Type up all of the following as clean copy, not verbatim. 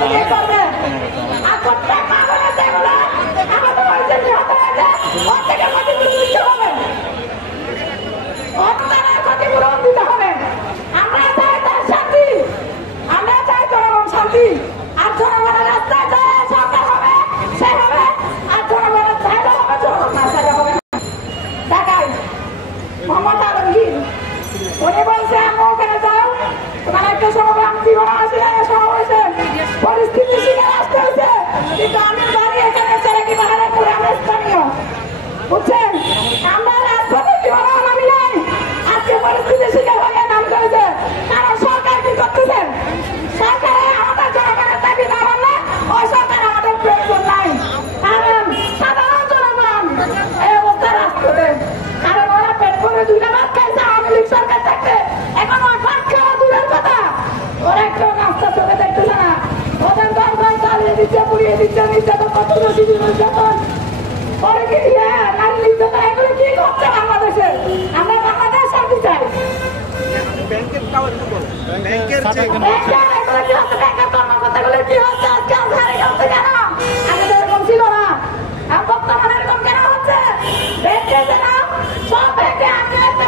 থেকে করবে আর প্রত্যেক মা বোনের যেগুলো আমাদের বাড়িতে নিহত হয়েছে ওর থেকে ক্ষতিপূরণ দিতে হবে, অবদানের ক্ষতিপূরণ দিতে হবে। আমরা চাই তার শান্তি, আমরা চাই জনগণ শান্তি, আর জনগণের রাস্তায় যায় সরকার হবে সে হবে, আর জনগণের চাইলে হবে, জনগণ না চাইলে হবে না। ঢাকায় মোহাম্মদ আলমগীর উনি বলছে আমরা ওখানে যাও, তোমার একটা সংগ্রাম জীবন আসে হয়েছে, পরিস্থিতি শিকার আসতে হয়েছে, কিন্তু আমি বাড়ি এখানে ছেড়ে কি বাহারে পুরো আমরা স্থানীয়, বুঝছেন? আমরা রাজপথে জীবন নামি নাই, আজকে পরিস্থিতি শিকার হয়ে নামতে হয়েছে। কারণ সরকার কি করতেছেন? সরকারে আমাদের জনগণের দাবি না মানলে ওই সরকার আমাদের প্রয়োজন নাই। কারণ সাধারণ জনগণ এই অবস্থা রাজপথে, কারণ ওরা পেট ভরে দুইটা ভাত খাইছে আওয়ামী লীগ সরকার থাকতে, এখন ওই ভাত খাওয়া দূরের কথা, ওরা একটু রাস্তা চোখে দেখতেছে না, ওদের দরকার চালিয়ে দিচ্ছে, পুড়িয়ে দিচ্ছে, নির্যাতন করতেছে, শিশু নির্যাতন পরে কি নারী নির্যাতন, এগুলো কি করছে বাংলাদেশে? আমরা বাংলাদেশ শান্তি চাই। ব্যাংকের কর্মকর্তাগুলো কি হচ্ছে আজকে আজহারে হচ্ছে কেন? আমাদের এরকম ছিল না, বর্তমানে এরকম কেন হচ্ছে? ব্যাংকে না সব ব্যাংকে আজকে একটা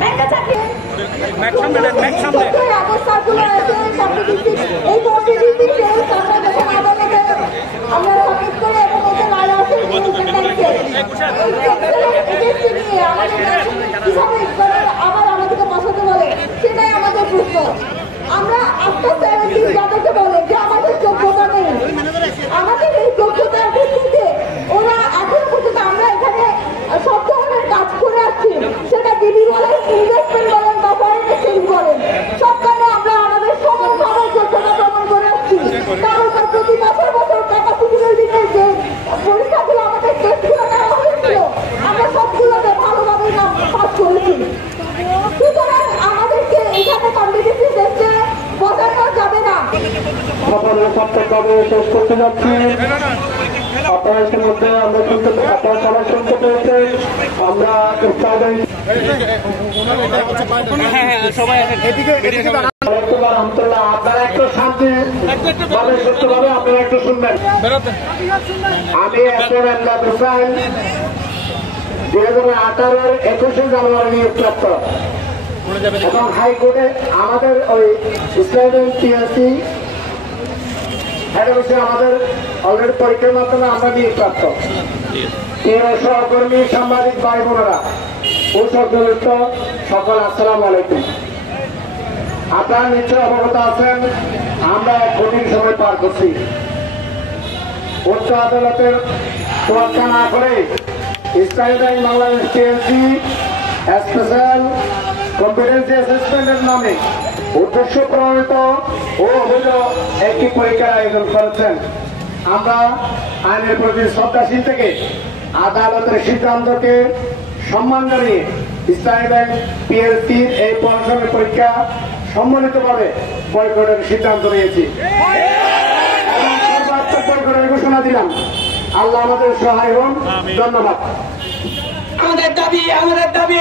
ব্যাংকে চাকরি অবস্থাগুলো এই আমরা সঠিক করে এবং আবার আমাদেরকে বসাতে বলে, সেটাই আমাদের প্রশ্ন। আমরা আস্তে আস্তে যাদেরকে বলে যে আমাদের যোগ্যতা নেই, আমাদের এই যোগ্যতার ভিত্তিতে ওরা এখন পর্যন্ত আমরা এখানে সব ধরনের কাজ করে আসছি, সেটা ডিবি বলেন, ইনভেস্টমেন্ট বলেন বা ফরেন এক্সচেঞ্জ বলেন, সব কারণে আমরা আমাদের সমানভাবে যোগ্যতা প্রমাণ করে আসছি। কারণ প্রতি বছর বছর ক্যাপাসিটি বিল্ডিংয়ের যে পরীক্ষাগুলো আমাদের টেস্টগুলো নেওয়া হয়েছিল, আমরা সবগুলোতে ভালোভাবে পাস করেছি। সুতরাং আমাদেরকে এখানে কম্পিটিটিভ টেস্টে বসানো যাবে না। শেষ করতে যাচ্ছি। আপনারা ইতিমধ্যে আমরা আপনারা সবাই শুনতে পেরেছেন, আমরা আপনারা একটু শান্তি ভাবে সুস্থভাবে আপনারা একটু শুনবেন। আমি হুসাইন 2018-এর 21শে জানুয়ারি নিয়োগপ্রাপ্ত এবং হাইকোর্টে আমাদের ওই ইসলামিক টিএসসি হেড অফিসে আমাদের অলরেডি পরীক্ষার মাধ্যমে আমরা নিয়োগপ্রাপ্ত। প্রিয় সহকর্মী সাংবাদিক ভাই বোনেরা ও সদস্য সকল আসসালামু আলাইকুম। আপনারা নিশ্চয় অবগত আছেন আমরা এক কঠিন সময় পার করছি। উচ্চ আদালতের তোয়াক্কা না করে Islami bank Bangladesh TSC special competency অ্যাসেসমেন্টের নামে উদ্দেশ্য প্রণোদিত ও অবৈধ একটি পরীক্ষার আয়োজন করেছেন। আমরা আইনের প্রতি শ্রদ্ধাশীল থেকে আদালতের সিদ্ধান্তকে সম্মান জানিয়ে ইসলামী ব্যাংক পিএলসির এই পড়াশোনার পরীক্ষা সম্মানিতভাবে বয়কটের সিদ্ধান্ত নিয়েছি এবং সর্বাত্মক বয়কটের ঘোষণা দিলাম। আল্লাহ আমাদের সহায় হন। ধন্যবাদ। আমাদের দাবি